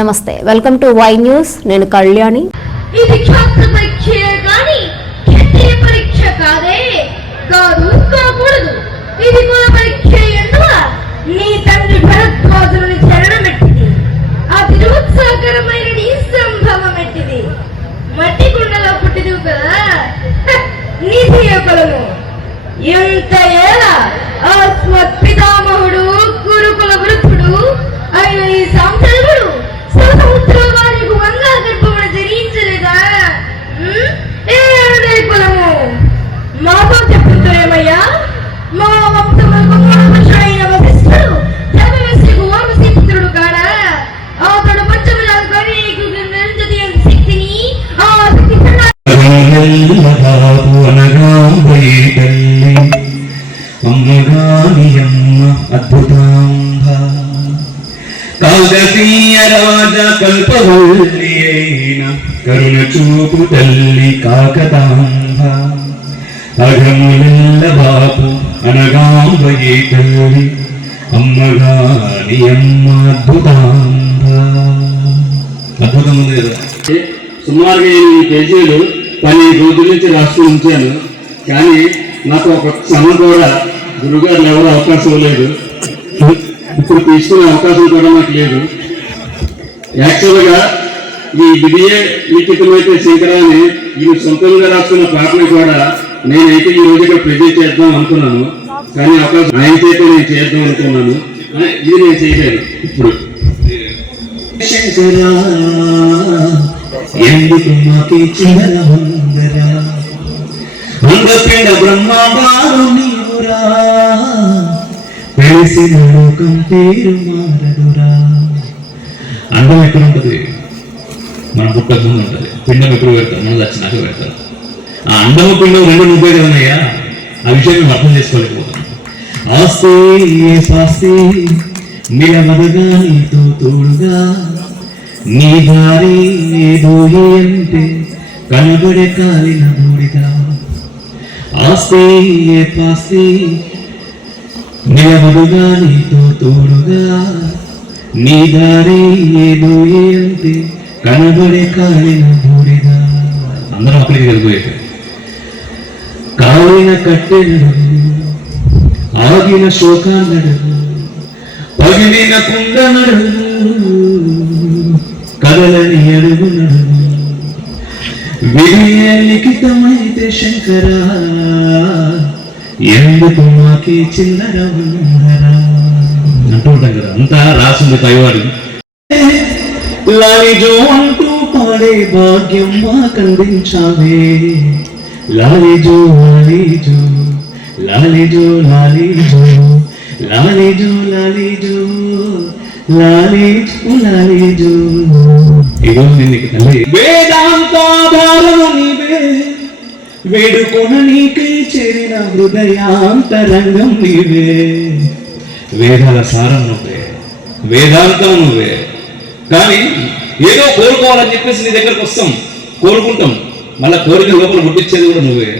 నమస్తే, welcome to Y news. నేను కళ్యాణి. ఇది క్షాత్ర పరీక్ష కానీ క్షత్రియ పరీక్ష కాదే, కాదు కాకూడదు. ఇది కుల పరీక్ష ఎందువ నీ తండ్రి భరద్వాజుని చరణమెట్టిది. అతి ఉత్సాహకరమైన నీ సంభవం ఎట్టిది. మట్టి కుండలో పుట్టిదివు కదా నిధి యొక్కలను. ఎంత ఏలా ఆస్మత్పితామహుడు గురుకుల వృద్ధుడు అయిన ఈ సంతలుడు సముద్రవానికి వంగా గర్భమును జరించలేదా? ఏ కులము మాతో చెప్పుతారేమయ్యా? మా వక్తములకు మూలపురుషుడైన వశిష్ఠుడు జగమశ్రీకు వామసీపుత్రుడు కాడా? అతడు పంచములకు గణేకు నిరంజతి శక్తిని ఆ శక్తి అద్భుతాంబ కాకతీయ రాజ కల్పవల్లి అయిన కరుణ చూపు తల్లి కాకతాంబ అఘముల బాపు అనగాంబయే తల్లి అమ్మగాని అమ్మ అద్భుతాంబ. అద్భుతం ఉంది కదా. సుమారుగా 8 పేజీలు 12 రోజుల నుంచి రాస్తూ ఉంచాను. కానీ నాకు ఒక సమయం కూడా గురుగారు ఎవరు అవకాశం లేదు. ఇప్పుడు తీసుకునే అవకాశం కూడా నాకు లేదు. యాక్చువల్గా ఈ విధియే లిఖితమైతే శంకరాన్ని ఈయన సొంతంగా రాసుకున్న పాటను కూడా నేనైతే ఈ రోజు ఇక్కడ ప్రజెంట్ చేద్దాం అనుకున్నాను. కానీ అవకాశం ఆయన చేత నేను చేద్దాం అనుకున్నాను. ఇది నేను చేయలేదు. ఇప్పుడు శంకరా ఎందుకు మాకి చిన్న వందరా అంగపిండ బ్రహ్మాండాలు నీవురా తెలిసిన లోకం పేరు మారదురా. అండం ఎక్కడ ఉంటుంది? మన పుట్టక ముందు ఉంటుంది. పిండం ఎప్పుడు పెడతారు? మనం వచ్చినాక పెడతారు. ఆ అండము పిండం రెండు నువ్వే కదనయ్యా. ఆ విషయం మేము అర్థం చేసుకోలేకపోతాం. ఆస్తి ఏ శాస్తి నిలవదగా నీతో తోడుగా నీ దారి ఏదో అంటే కనబడే కాలిన బూడిగా. ఆస్తి ఏ పాస్తి నిలవదుగా నీతో తోడుగా నీ దారి ఏదో అంటే కనబడే కాలిన బూడిగా. అందరం అక్కడికి వెళ్ళిపోయాడు. కాలిన కట్టెనడు ఆగిన శోకాన్నడు పగిలిన కుండనడు కదలని అడుగు నడు విధియే లిఖితమైతే శంకరా ఎందుకు మాకి చిల్లర అంటూ ఉంటాం కదా. అంతా రాసింది పైవాడు. లాలిజో అంటూ పాడే భాగ్యం మాకందించావే. లాలిజో లాలిజో లాలిజో లాలిజో లాలిజో లాలిజో లాలిజో లాలిజో. ఈరోజు నేను తల్లి వేదాంతాధారము నీవే వేడుకొన నీకై చేరిన హృదయాంతరంగం నీవే. వేదాల సారం నువ్వే, వేదాంతం నువ్వే. కానీ ఏదో కోరుకోవాలని చెప్పేసి నీ దగ్గరకు వస్తాం, కోరుకుంటాం. మళ్ళా కోరిక లోపల ముట్టించేది కూడా నువ్వే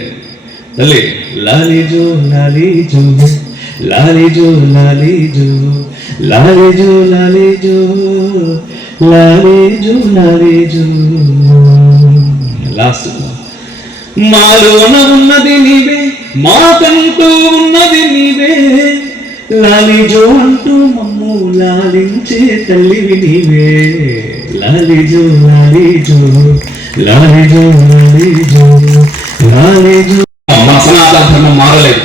తల్లి. లాలిజో లాలిజో లాలిజో లాలిజో లాలిజో లాలిజో లాలిజో లాలిజో. లాస్ట్ మాలోన ఉన్నది నీవే, మాకంటూ ఉన్నది నీవే. లాలిజో అంటూ మమ్ము లాలించే తల్లివి నీవే. లాలిజో లాలిజో లాలిజో లాలిజో లాలిజో. మన సనాతన ధర్మం మారలేదు.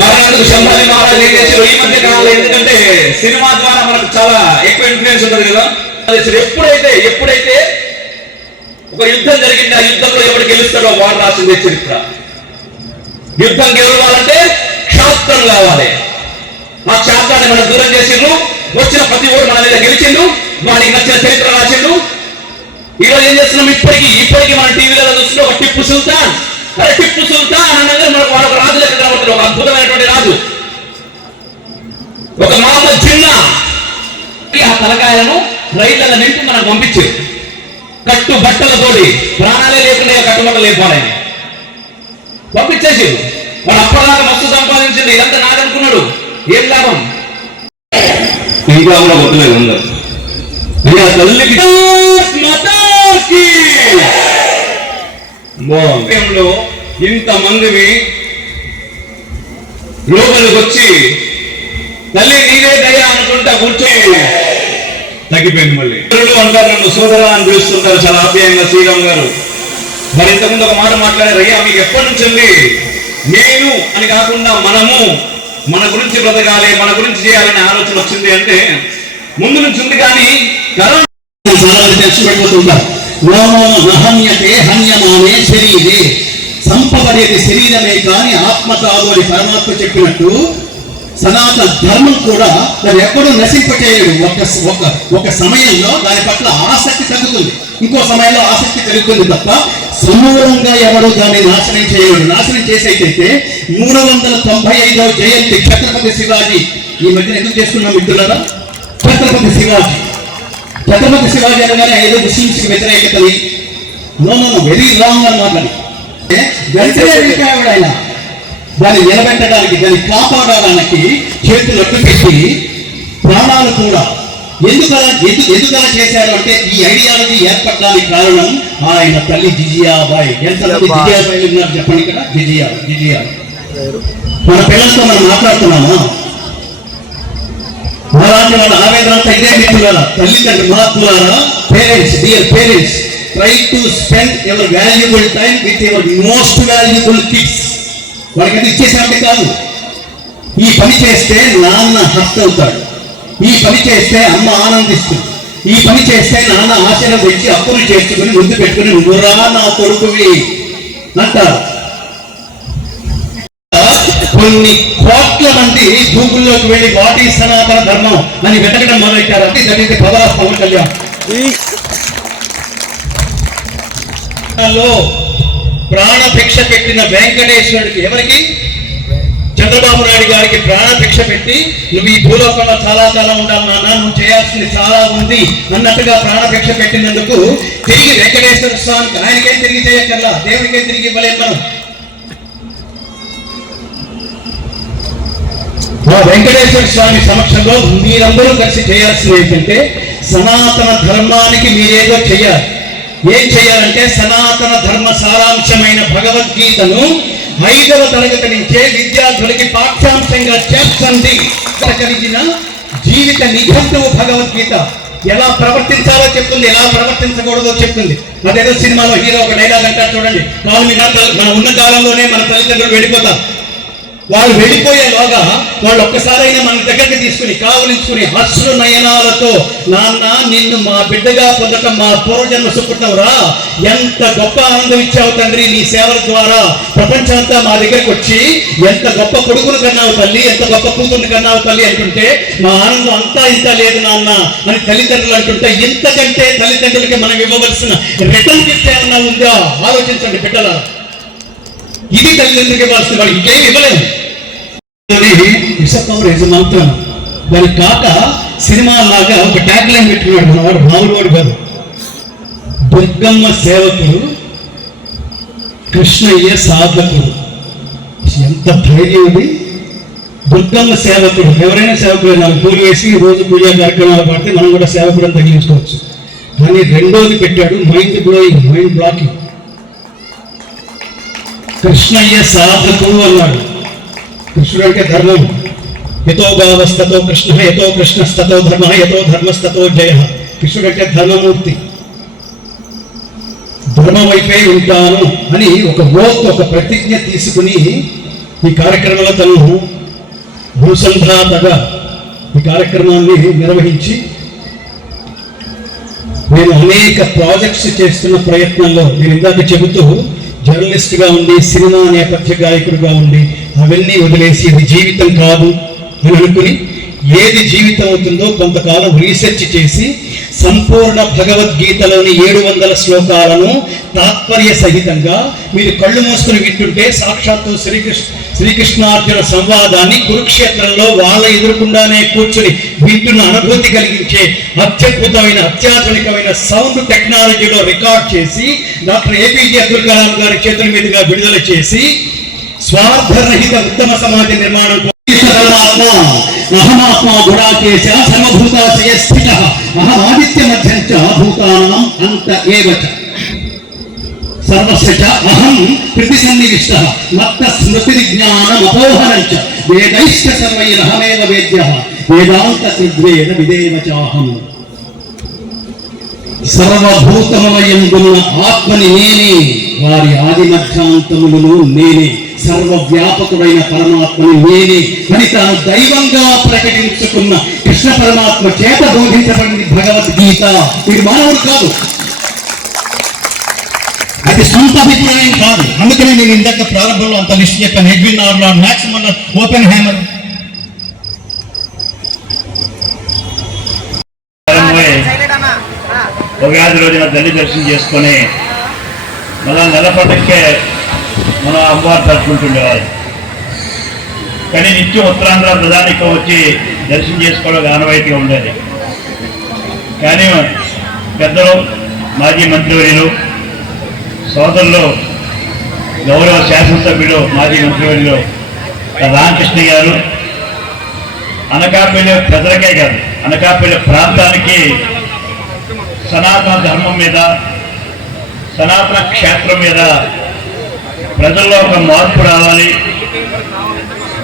మారేందుకు శంభాన్ని మారాలి ఏం చేశారు ఈ మధ్య కాలంలో? ఎందుకంటే సినిమా ద్వారా మనకు చాలా ఎక్కువ ఇన్ఫ్లుయెన్స్ ఉంటుంది కదా. ఎప్పుడైతే ఒక యుద్ధం జరిగింది, ఆ యుద్ధంలో ఎవరు గెలుస్తాడో వాడు రాసిందే చరిత్ర. యుద్ధం గెలవాలంటే క్షాత్రం కావాలి. ఆ క్షాత్రాన్ని మనం దూరం చేసిండు. వచ్చిన ప్రతి ఓడు మన మీద గెలిచిండు. వాడికి నచ్చిన చరిత్ర రాసిండు. ఈరోజు ఏం చేస్తున్నాం? ఇప్పటికీ మన టీవీలలో చూస్తుంటే ఒక టిప్పు సుల్తాన్, అరే టిప్పు సుల్తాన్ అనగా మనకు వాడు ఒక రాజు లెక్క కనబడుతుంది. ఒక అద్భుతమైనటువంటి రాజు, ఒక మహమ్మద్ జిన్నా. ఆ తలకాయలను రైళ్లలో నింపి మనకు పంపించారు. కట్టు బట్టలతోటి, ప్రాణాలే లేకుండా కట్టుబట్టలు లేకపోవాలి పంపించేసి. వాడు అప్పటిదాకా మస్తు సంపాదించింది, ఇదంతా నాదనుకున్నాడు. ఏం లాభం? ఇంకా కూడా కొట్టలేదు అందరు. అయ్యా తల్లికి బాగుంది. ఇంతమందిని లోపలికి వచ్చి తల్లి నీవే దయ్యా అనుకుంటా కూర్చొని తగ్గిపోయింది. మళ్ళీ అంటారు, నన్ను సోదరా అని పిలుస్తుంటారు చాలా ఆప్యాయంగా శ్రీరామ్ గారు. మరి ఇంతకుముందు ఒక మాట మాట్లాడారు, అయ్యా మీకు ఎప్పటి నుంచి ఉంది నేను అని కాకుండా మనము మన గురించి బ్రతకాలి, మన గురించి చేయాలనే ఆలోచన వచ్చింది అంటే ముందు నుంచి ఉంది. కానీ తెలిసిపెట్టుకుంటారు. నహన్యతే హన్యమానే శరీరే, సంపదనేది శరీరమే కానీ ఆత్మ కాదు అని పరమాత్మ చెప్పినట్టు సనాతన ధర్మం కూడా దాన్ని ఎక్కడూ నశింపచేయడు. ఒక సమయంలో దాని పట్ల ఆసక్తి తగ్గుతుంది, ఇంకో సమయంలో ఆసక్తి పెరుగుతుంది తప్ప సమూలంగా ఎవరు దాన్ని నాశనం చేయడు. నాశనం చేసేటైతే 395వ జయంతి ఛత్రపతి శివాజీ ఈ మధ్యన ఎందుకు చేసుకున్నాం మిత్రులారా? ఛత్రపతి శివాజీ అనగానే ఏదో ముస్లింస్కి వ్యతిరేకతని వెరీ రాంగ్ అని మాట్లాడి వెంటనే వెళ్ళిపోయాడు ఆయన. దాన్ని నిలబెట్టడానికి, దాన్ని కాపాడడానికి చేతులు పెట్టి ప్రాణాలు కూడా ఎందుకలా చేశారు అంటే ఈ ఐడియాలజీ ఏర్పడడానికి కారణం ఆయన తల్లి జిజియాబాయి. ఎంతమంది జిజియాబాయి ఉన్నారు చెప్పండి కదా? జిజియా మన పిల్లలతో మనం మాట్లాడుతున్నామా? అలాంటి వాళ్ళ ఆవేదన అంతా ఇదే మిత్రులారా, తల్లిదండ్రులు మహాత్ములారా, parents, dear parents, try to spend your valuable time with your most valuable kids. వాళ్ళకి అది ఇచ్చేసామంటే కాదు. ఈ పని చేస్తే నాన్న హర్ట్ అవుతాడు, ఈ పని చేస్తే అమ్మ ఆనందిస్తుంది, ఈ పని చేస్తే నాన్న ఆశీర్వదించి అప్పులు చేసుకుని ముందు పెట్టుకుని నువ్వురా నా కొడుకువి అంటారు. కొన్ని కోట్ల మంది గూగుల్లోకి వెళ్ళి వాట్ ఈజ్ సనాతన ధర్మం అని వెతకడం మొదలెట్టారు. అంటే that is the power of Pavan Kalyan. ప్రాణభిక్ష పెట్టిన వెంకటేశ్వరుడికి, ఎవరికి? చంద్రబాబు నాయుడు గారికి ప్రాణభిక్ష పెట్టి నువ్వు ఈ భూలోకంలో చాలా కాలం ఉండాలి నాన్న, నువ్వు చేయాల్సింది చాలా ఉంది అన్నట్టుగా ప్రాణభిక్ష పెట్టినందుకు తిరిగి వెంకటేశ్వర స్వామికి, ఆయనకేం తిరిగి చేయక్కర్లా, దేవుడికేం తిరిగి ఇవ్వలేం మనం. ఆ వెంకటేశ్వర స్వామి సమక్షంలో మీరందరూ కలిసి చేయాల్సింది ఏంటంటే సనాతన ధర్మానికి మీరేదో చెయ్యాలి. ఏం చెయ్యాలంటే సనాతన ధర్మ సారాంశమైన భగవద్గీతను 5వ తరగతి నుంచే విద్యార్థులకి పాఠ్యాంశంగా చేర్చండి. కలిగిన జీవిత నిఘంటువు భగవద్గీత ఎలా ప్రవర్తించాలో చెప్తుంది, ఎలా ప్రవర్తించకూడదో చెప్తుంది. అదేదో సినిమాలో హీరో ఒక డైలాగ్ అంటారు చూడండి, మనం ఉన్న కాలంలోనే మన తల్లిదండ్రులు వెళ్ళిపోతారు. వాళ్ళు వెళ్ళిపోయేలోగా వాళ్ళు ఒక్కసారైనా మన దగ్గరికి తీసుకుని కావలించుకుని అశ్రు నయనాలతో నాన్న నిన్ను మా బిడ్డగా పొందటం మా పూర్వజన్మ సుకృతం రా, ఎంత గొప్ప ఆనందం ఇచ్చావు తండ్రి నీ సేవల ద్వారా, ప్రపంచమంతా మా దగ్గరికి వచ్చి ఎంత గొప్ప కొడుకును కన్నావు తల్లి, ఎంత గొప్ప కూతురుని కన్నావు తల్లి అంటుంటే మా ఆనందం అంతా ఇంత లేదు నాన్న అని తల్లిదండ్రులు అంటుంటే ఇంతకంటే తల్లిదండ్రులకి మనం ఇవ్వవలసిన రిటర్న్ గిఫ్ట్ ఏమన్నా ఉందా ఆలోచించండి బిడ్డలా. ఇది తల్లిదండ్రులకి ఇవ్వాల్సిన, వాళ్ళు ఇంకేం ఇవ్వలేదు. మంత్రం దాని కాక సినిమా లాగా ఒక ట్యాగ్ లైన్ పెట్టుకున్నాడు మనవాడు, మామూలు వాడు కాదు. దుర్గమ్మ సేవకుడు, కృష్ణయ్య సాధకుడు. ఎంత ధైర్యం ఇది! దుర్గమ్మ సేవకుడు, ఎవరైనా సేవకుడు 4 పూలు వేసి రోజు పూజా కార్యక్రమాలు పడితే మనం కూడా సేవకుడు తగిలించుకోవచ్చు. కానీ రెండోది పెట్టాడు, mind blowing, mind blocking. Krishnayya సాధకుడు అన్నాడు. కృష్ణుడు అంటే ధర్మం. యతో భావస్తతో కృష్ణ, యతో కృష్ణస్తతో ధర్మ, యతో ధర్మస్తతో జయ. కృష్ణుడు అంటే ధర్మమూర్తి. ధర్మం వైపే ఉంటాను అని ఒక ప్రతిజ్ఞ తీసుకుని ఈ కార్యక్రమంలో తను భూసంధ్రాతగా ఈ కార్యక్రమాన్ని నిర్వహించి, నేను అనేక ప్రాజెక్ట్స్ చేస్తున్న ప్రయత్నంలో నేను ఇందాక చెబుతూ జర్నలిస్ట్గా ఉండి సినిమా నేపథ్య గాయకుడిగా ఉండి అవన్నీ వదిలేసి ఇది జీవితం కాదు అని అనుకుని ఏది జీవితం అవుతుందో కొంతకాలం రీసెర్చ్ చేసి సంపూర్ణ భగవద్గీతలోని 700 శ్లోకాలను తాత్పర్య సహితంగా మీరు కళ్ళు మూసుకుని వింటుంటే సాక్షాత్తు శ్రీకృష్ణార్జున సంవాదాన్ని కురుక్షేత్రంలో వాళ్ళ ఎదురుకుండానే కూర్చుని వింటున్న అనుభూతి కలిగించే అత్యద్భుతమైన అత్యాధునికమైన సౌండ్ టెక్నాలజీలో రికార్డ్ చేసి డాక్టర్ ఏపీజే అబ్దుల్ కలాం గారి చేతుల మీదుగా విడుదల చేసి స్వార్థరహిత ఉత్తమ సమాజ నిర్మాణం అహమాత్మా గుడాకేశ సర్వభూతాశయ స్థిత అహమాదిత్య మధ్యం చ భూతానాం అంత ఏవ చ సర్వస్య చ అహం ప్రతిసన్నివిష్ట మత్త స్మృతి విజ్ఞానమపోహనం చ వేదైశ్చ సర్వైరహమేవ వేద్యః వేదాంత సిద్వేద విదేవ చాహం. సర్వభూతమయందున్న ఆత్మని నేనే, వారి ఆది మధ్యాంతములను నేనే, సర్వవ్యాపకుడైన పరమాత్మని నేనే అని తాను దైవంగా ప్రకటించుకున్న కృష్ణ పరమాత్మ చేత బోధించబడింది భగవద్గీత. ఇది మానవుడు కాదు, అది సొంత అభిప్రాయం కాదు. అందుకనే నేను ఇందాక ప్రారంభంలో అంత లిస్ట్ చెప్పాను. Edwin Arnold, Max Oppenheimer. Ugadi రోజున తల్లి దర్శనం చేసుకొని మళ్ళా నెల పండుగకే మనం అమ్మవారు తలుచుకుంటుండేవారు. కానీ నిత్యం ఉత్తరాంధ్ర ప్రధానికం వచ్చి దర్శనం చేసుకోవడం ఆనవాయితీగా ఉండేది. కానీ పెద్దలు, మాజీ మంత్రివర్యులు, సోదరులు, గౌరవ శాసనసభ్యులు, మాజీ మంత్రివర్యులు రామకృష్ణ గారు అనకాపల్లి ప్రజలకే కాదు, అనకాపల్లి ప్రాంతానికి సనాతన ధర్మం మీద, సనాతన క్షేత్రం మీద ప్రజల్లో ఒక మార్పు రావాలి,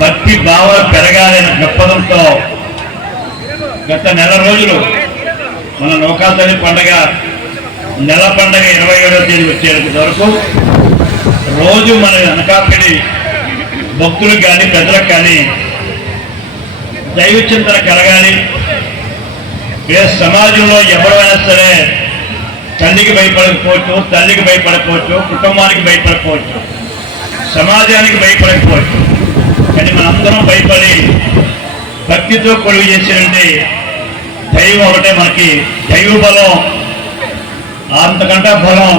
భక్తి భావన పెరగాలనే దృక్పథంతో గత నెల రోజులు మన నౌకాతల్లి పండుగ నెల పండుగ 27వ తేదీ వచ్చేంత వరకు రోజు మన అనకాపల్లి భక్తులకు కానీ ప్రజలకు కానీ దైవ చింతన కలగాలి. ఏ సమాజంలో ఎవరైనా సరే తల్లికి భయపడకపోవచ్చు, తల్లికి భయపడకపోవచ్చు, కుటుంబానికి భయపడకపోవచ్చు, సమాజానికి భయపడకపోవచ్చు, కానీ మనందరం భయపడి భక్తితో కొలువు చేసేటువంటి దైవం ఒకటే మనకి దైవ బలం. అంతకంటే బలం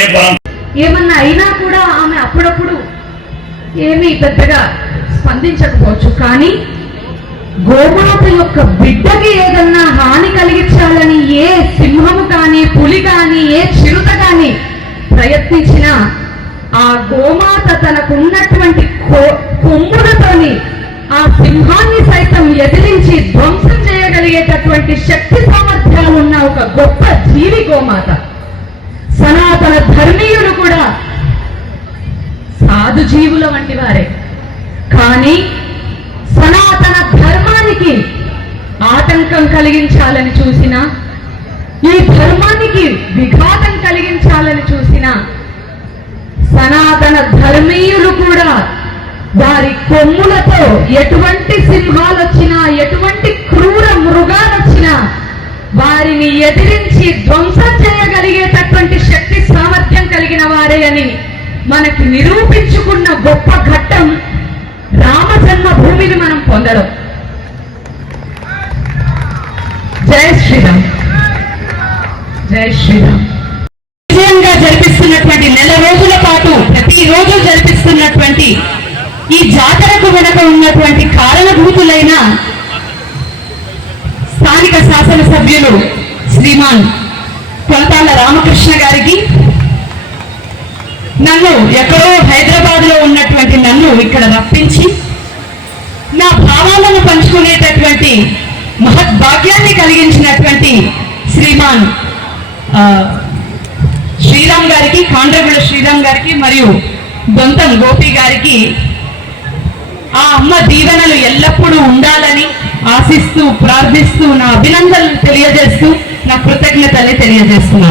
ఏ బలం ఏమన్నా అయినా కూడా ఆమె అప్పుడప్పుడు ఏమీ పెద్దగా స్పందించకపోవచ్చు, కానీ గోమాత యొక్క బిడ్డకి ఏదన్నా హాని కలిగించాలని ఏ సింహము కానీ, పులి కానీ, ఏ చిరుత కానీ ప్రయత్నించినా ఆ గోమాత తనకున్నటువంటి కొమ్ములతోని ఆ సింహాన్ని సైతం ఎదిరించి ధ్వంసం చేయగలిగేటటువంటి శక్తి సామర్థ్యాలు ఉన్న ఒక గొప్ప జీవి గోమాత. సనాతన ధర్మీయులు కూడా సాధు జీవుల వంటి వారే, కానీ సనాతన ధర్మానికి ఆటంకం కలిగించాలని చూసిన, ఈ ధర్మానికి విఘాతం కలిగించాలని చూసిన సనాతన ధర్మీయులు కూడా వారి కొమ్ములతో ఎటువంటి సింహాలు వచ్చినా, ఎటువంటి క్రూర మృగాలు వచ్చినా వారిని ఎదిరించి ధ్వంసం చేయగలిగేటటువంటి శక్తి సామర్థ్యం కలిగిన వారే అని మనకి నిరూపించుకున్న గొప్ప ఘట్టం రామ జన్మభూమిని మనం పొందడం. జై శ్రీరామ్, జై శ్రీరామ్. విజయంగా జరిపిస్తున్నటువంటి నెల రోజుల పాటు ప్రతిరోజు జరిపిస్తున్నటువంటి ఈ జాతరకు వెనుక ఉన్నటువంటి కారణభూతులైన స్థానిక శాసనసభ్యులు శ్రీమాన్ కొలతాల రామకృష్ణ గారికి, నన్ను ఎక్కడో హైదరాబాద్ లో ఉన్నటువంటి నన్ను ఇక్కడ రప్పించి నా భావాలను పంచుకునేటటువంటి మహద్భాగ్యాన్ని కలిగించినటువంటి శ్రీమాన్ శ్రీరామ్ గారికి, కాండ్రగుల శ్రీరామ్ గారికి మరియు దొంతం గోపి గారికి ఆ అమ్మ దీవెనలు ఎల్లప్పుడూ ఉండాలని ఆశిస్తూ, ప్రార్థిస్తూ, నా అభినందనలు తెలియజేస్తూ, నా కృతజ్ఞతలు తెలియజేస్తున్నాను.